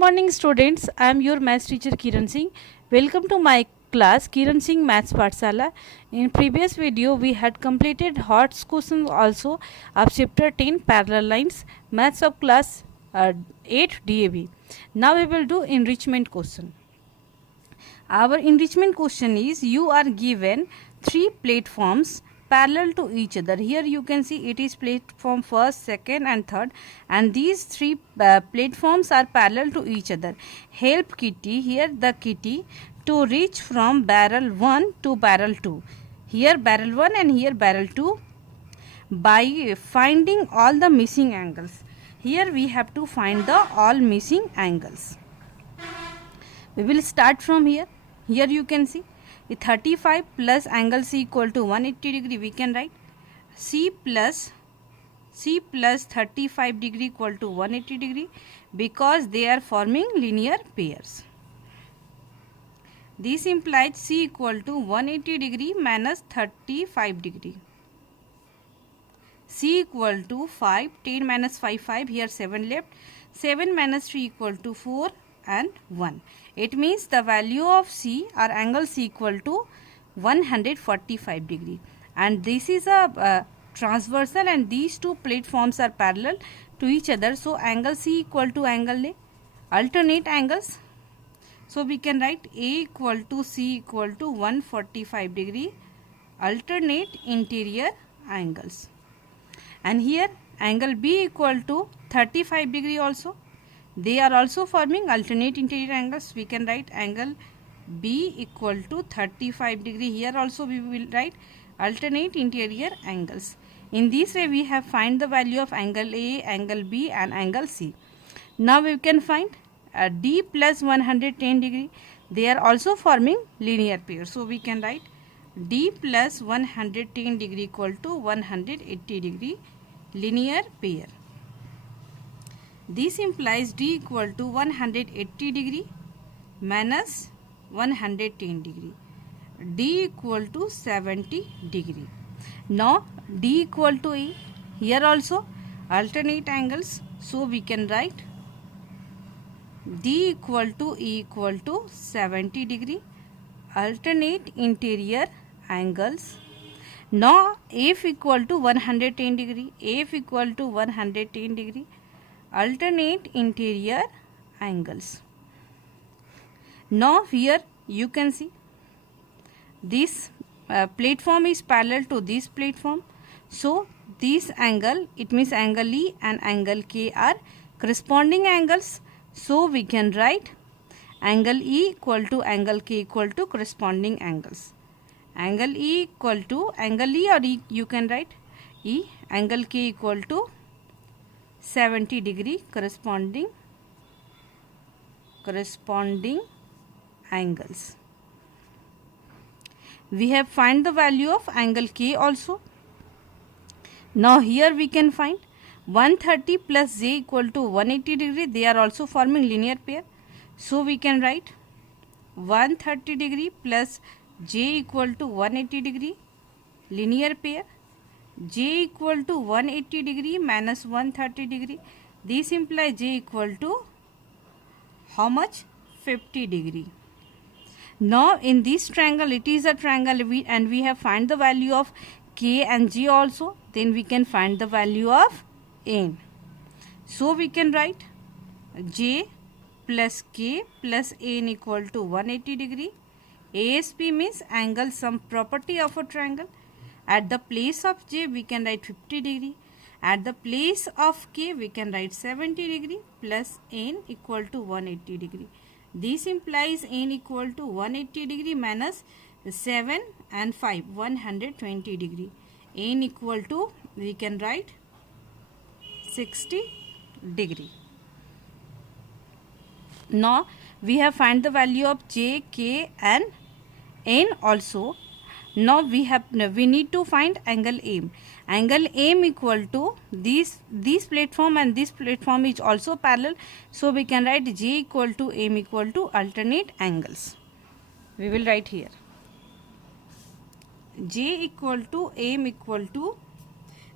Morning students, I am your maths teacher Kiran Singh. Welcome to my class Kiran Singh Maths Pathshala. In previous video we had completed hot questions also of chapter 10 parallel lines maths of class 8 DAB. Now we will do enrichment question. Our enrichment question is you are given three platforms parallel to each other. Here you can see it is platform first, second and third, and these three platforms are parallel to each other. Help Kitty, here the Kitty, to reach from barrel 1 to barrel 2. Here barrel 1 and here barrel 2 by finding all the missing angles. Here we have to find the all missing angles. We will start from here. Here you can see 35 plus angle C equal to 180 degree. We can write C plus 35 degree equal to 180 degree because they are forming linear pairs. This implies C equal to 180 degree minus 35 degree. C equal to 5, 10 minus 5, 5, here 7 left. 7 minus 3 equal to 4 and 1. It means the value of C or angle C equal to 145 degree. And this is a transversal and these two platforms are parallel to each other. So, angle C equal to angle A. Alternate angles. So, we can write A equal to C equal to 145 degree. Alternate interior angles. And here angle B equal to 35 degree also. They are also forming alternate interior angles. We can write angle B equal to 35 degree. Here also we will write alternate interior angles. In this way we have find the value of angle A, angle B and angle C. Now we can find D plus 110 degree. They are also forming linear pair. So we can write D plus 110 degree equal to 180 degree linear pair. This implies D equal to 180 degree minus 110 degree. D equal to 70 degree. Now D equal to A. Here also alternate angles. So we can write D equal to E equal to 70 degree. Alternate interior angles. Now F equal to 110 degree. F equal to 110 degree. Alternate interior angles. Now here you can see this platform is parallel to this platform. So this angle, it means angle E and angle K are corresponding angles. So we can write angle E equal to angle K equal to corresponding angles. Angle E equal to angle E or E, you can write E, angle K equal to 70 degree corresponding angles. We have find the value of angle K also. Now here we can find 130 plus J equal to 180 degree. They are also forming linear pair. So we can write 130 degree plus J equal to 180 degree linear pair. J equal to 180 degree minus 130 degree. This implies J equal to how much? 50 degree. Now in this triangle, it is a triangle and we have find the value of K and J also. Then we can find the value of N. So we can write J plus K plus N equal to 180 degree. ASP means angle sum property of a triangle. At the place of J we can write 50 degree. At the place of K we can write 70 degree plus N equal to 180 degree. This implies N equal to 180 degree minus 7 and 5, 120 degree. N equal to, we can write 60 degree. Now we have find the value of J, K and N also. Now we need to find angle M. Angle M equal to this platform and this platform is also parallel. So we can write J equal to M equal to alternate angles. We will write here J equal to M equal to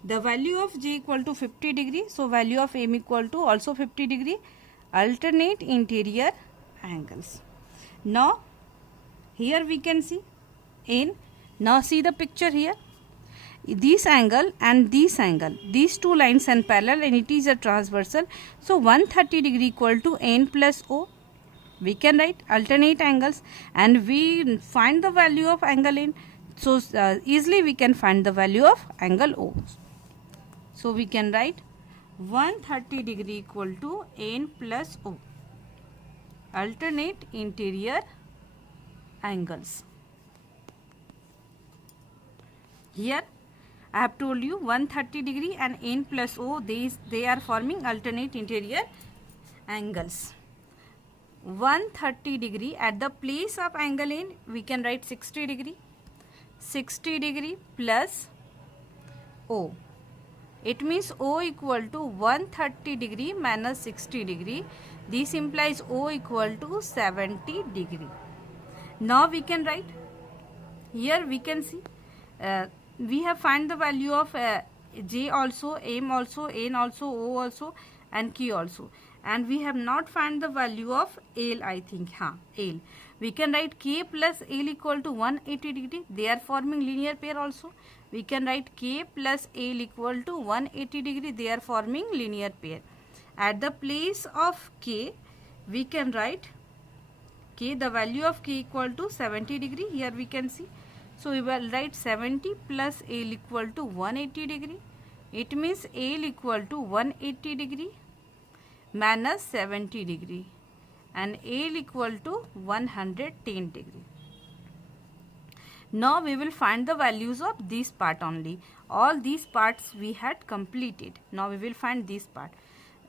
the value of J equal to 50 degree. So value of M equal to also 50 degree. alternate interior angles. Now here we can see n. Now see the picture here. This angle and this angle, these two lines are parallel and it is a transversal. So 130 degree equal to n plus o. We can write alternate angles and we find the value of angle n. So easily we can find the value of angle o. So we can write 130 degree equal to n plus o. Alternate interior angles. Here I have told you 130 degree and n plus o, they are forming alternate interior angles. 130 degree at the place of angle n, we can write 60 degree. 60 degree plus o. It means o equal to 130 degree minus 60 degree. This implies o equal to 70 degree. Now we can write, here we can see we have find the value of j also, m also, n also, o also and q also, and we have not find the value of l. I think l. We can write k plus l equal to 180 degree. They are forming linear pair also. We can write k plus l equal to 180 degree. They are forming linear pair. At the place of k, we can write k, the value of k equal to 70 degree. Here we can see. So we will write 70 plus l equal to 180 degree. It means l equal to 180 degree minus 70 degree and l equal to 110 degree. Now we will find the values of this part only. All these parts we had completed. Now we will find this part.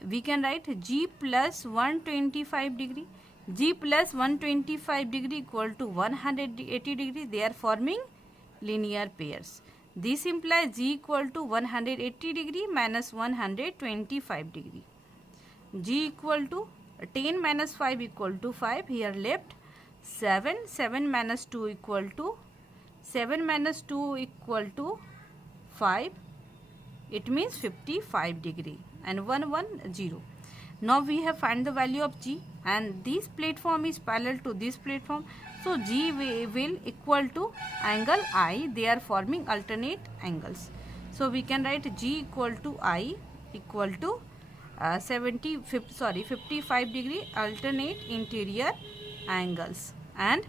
We can write g plus 125 degree. G plus 125 degree equal to 180 degree. They are forming linear pairs. This implies g equal to 180 degree minus 125 degree. G equal to 10 minus 5 equal to 5. Here left 7. 7 minus 2 equal to 7 minus 2 equal to 5. It means 55 degree and 1 1 0. Now we have find the value of g and this platform is parallel to this platform. So g will equal to angle I. They are forming alternate angles. So we can write g equal to I equal to 55 degree alternate interior angles and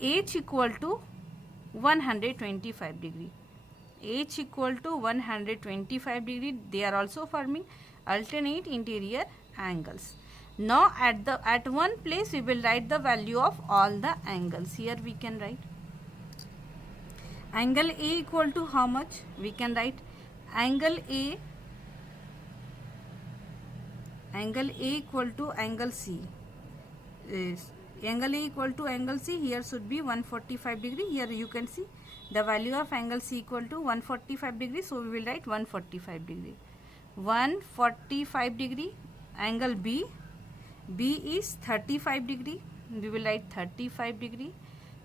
h equal to 125 degree. H equal to 125 degree. They are also forming alternate interior angles. Now at one place we will write the value of all the angles. Here we can write angle A equal to how much? We can write angle A equal to angle C. Angle A equal to angle C, here should be 145 degree. Here you can see the value of angle C equal to 145 degree. So we will write 145 degree. 145 degree. Angle B is 35 degree. We will write 35 degree.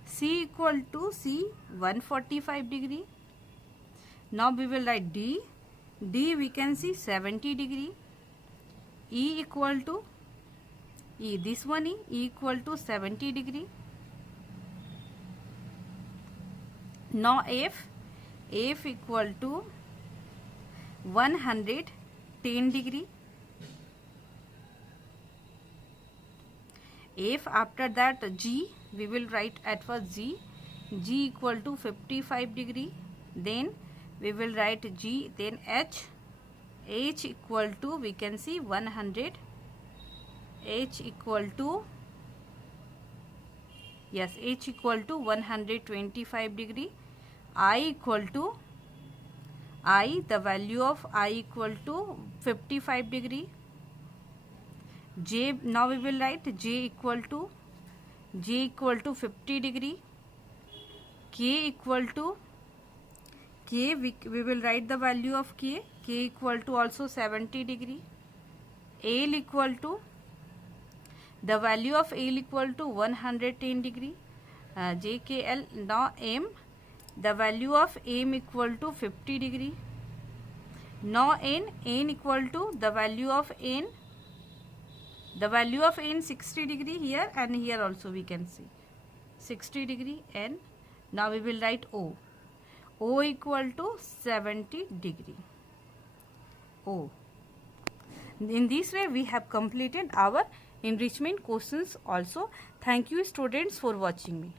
C equal to C 145 degree. Now we will write D. D we can see 70 degree. E equal to E, this one E equal to 70 degree. Now F equal to 110 degree. F, after that G, we will write at first G equal to 55 degree. Then we will write G, then H equal to, we can see 100. H equal to, yes, H equal to 125 degree. I equal to, I, the value of I equal to 55 degree. J, now we will write J equal to 50 degree. K equal to, K, we will write the value of K equal to also 70 degree. L equal to, the value of L equal to 110 degree. JKL. Now M, the value of M equal to 50 degree. Now N equal to, the value of N The value of A in 60 degree here, and here also we can see 60 degree, and now we will write O. O equal to 70 degree. O. In this way we have completed our enrichment questions also. Thank you students for watching me.